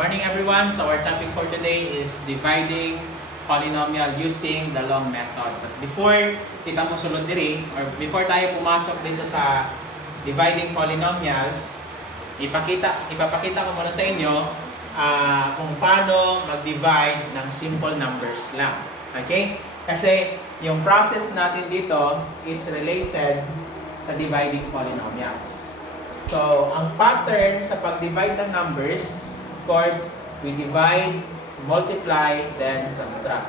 Morning everyone. So our topic for today is dividing polynomial using the long method. But before kita mo sulod diri or before tayo pumasok dito sa dividing polynomials, ipapakita ko muna sa inyo kung paano mag-divide ng simple numbers lang. Okay? Kasi yung process natin dito is related sa dividing polynomials. So, ang pattern sa pag-divide ng numbers, of course, we divide, multiply, then subtract.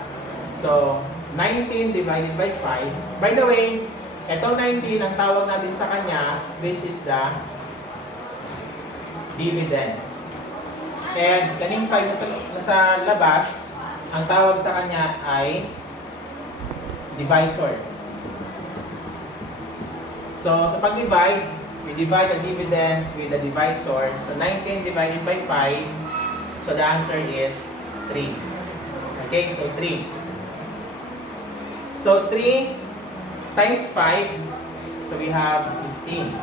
So, 19 divided by 5. By the way, itong 19, ang tawag natin sa kanya, this is the dividend. And kaning 5 nasa labas, ang tawag sa kanya ay divisor. So, sa pag-divide, we divide the dividend with the divisor. So, 19 divided by 5. So, the answer is 3. Okay, so 3. So, 3 times 5. So, we have 15.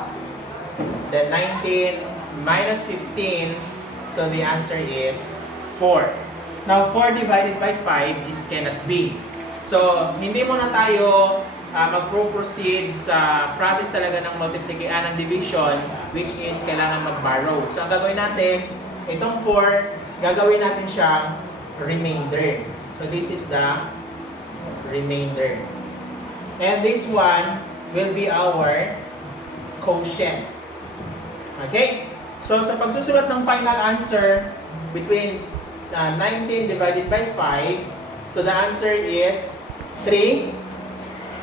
Then, 19 minus 15. So, the answer is 4. Now, 4 divided by 5 is cannot be. So, hindi mo na tayo mag-proceed sa process talaga ng ng division, which is kailangan mag-borrow. So, ang gagawin natin, itong 4, gagawin natin siya remainder. So, this is the remainder. And this one will be our quotient. Okay? So, sa pagsusulat ng final answer between 19 divided by 5, so the answer is 3.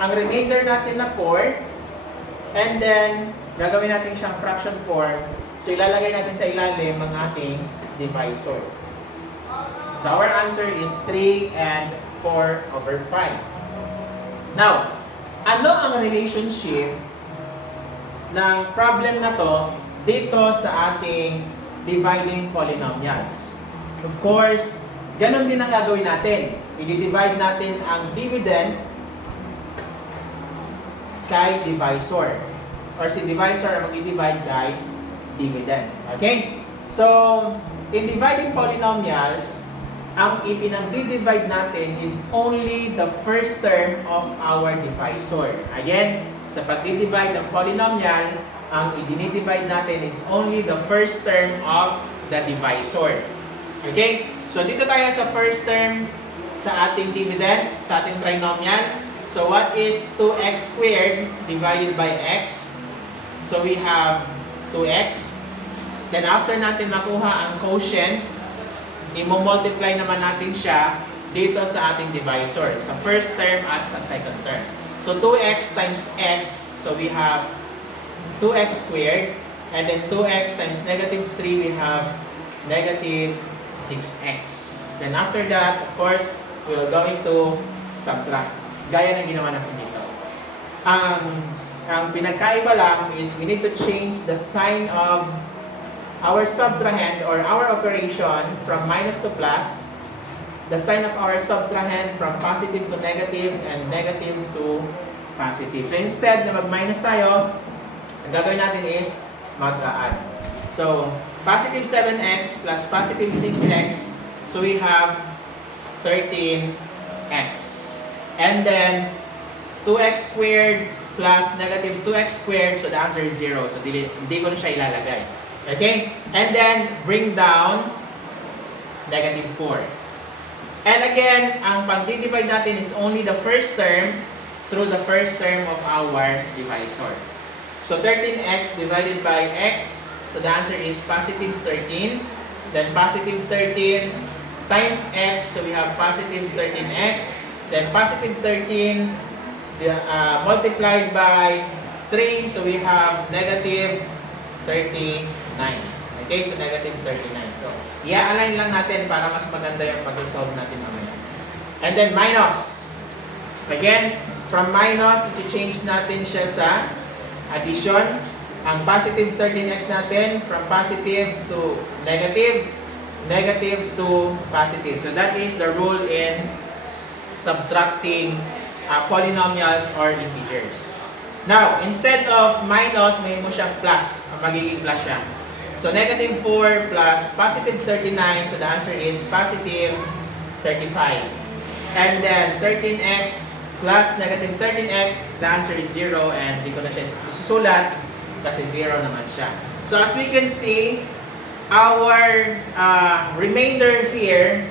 Ang remainder natin na 4, and then gagawin natin siyang fraction form. So ilalagay natin sa ilalim ang ating divisor. So our answer is 3 and 4 over 5. Now, ano ang relationship ng problem na to dito sa ating dividing polynomials? Of course, ganun din ang gagawin natin. I-divide natin ang dividend kay divisor. Or si divisor ang mag-divide kay dividend. Okay? So, in dividing polynomials, ang ipinag-divide natin is only the first term of our divisor. Again, sa pag-divide ng polynomial, ang i-divide natin is only the first term of the divisor. Okay? So, dito tayo sa first term sa ating dividend, sa ating trinomial. So, what is 2x squared divided by x? So, we have 2x. Then, after natin makuha ang quotient, i-multiply naman natin siya dito sa ating divisor. Sa first term at sa second term. So, 2x times x. So, we have 2x squared. And then, 2x times negative 3, we have negative 6x. Then, after that, of course, we're going to subtract. Gaya ng ginawa natin dito. Ang pinagkaiba lang is we need to change the sign of our subtrahend or our operation from minus to plus. The sign of our subtrahend from positive to negative and negative to positive. So instead na mag-minus tayo, ang gagawin natin is mag-add. So positive 7x plus positive 6x. So we have 13x. And then, 2x squared plus negative 2x squared. So, the answer is 0. So, hindi ko na siya ilalagay. Okay? And then, bring down negative 4. And again, ang pag-divide natin is only the first term through the first term of our divisor. So, 13x divided by x. So, the answer is positive 13. Then, positive 13 times x. So, we have positive 13x. Then positive 13 multiplied by 3. So we have negative 39. Okay, so negative 39. So i-align lang natin para mas maganda yung pag-solve natin mamaya. And then minus. Again, from minus, i-change natin siya sa addition. Ang positive 13x natin, from positive to negative, negative to positive. So that is the rule in subtracting polynomials or integers. Now, instead of minus, may mo siyang plus. Magiging plus siya. So negative 4 plus positive 39, so the answer is positive 35. And then 13x plus negative 13x, the answer is 0 and di ko na siya isusulat kasi 0 naman siya. So as we can see, our remainder here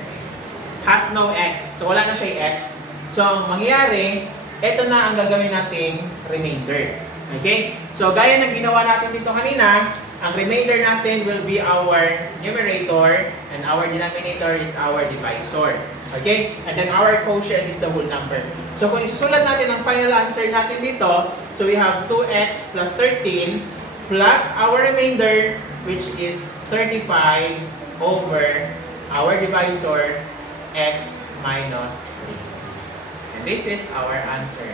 has no x. So wala na siya x. So ang mangyayari, ito na ang gagawin nating remainder. Okay? So gaya ng ginawa natin dito kanina, ang remainder natin will be our numerator and our denominator is our divisor. Okay? And then our quotient is the whole number. So kung isusulat natin ang final answer natin dito, so we have 2x plus 13 plus our remainder which is 35 over our divisor x minus 3. And this is our answer.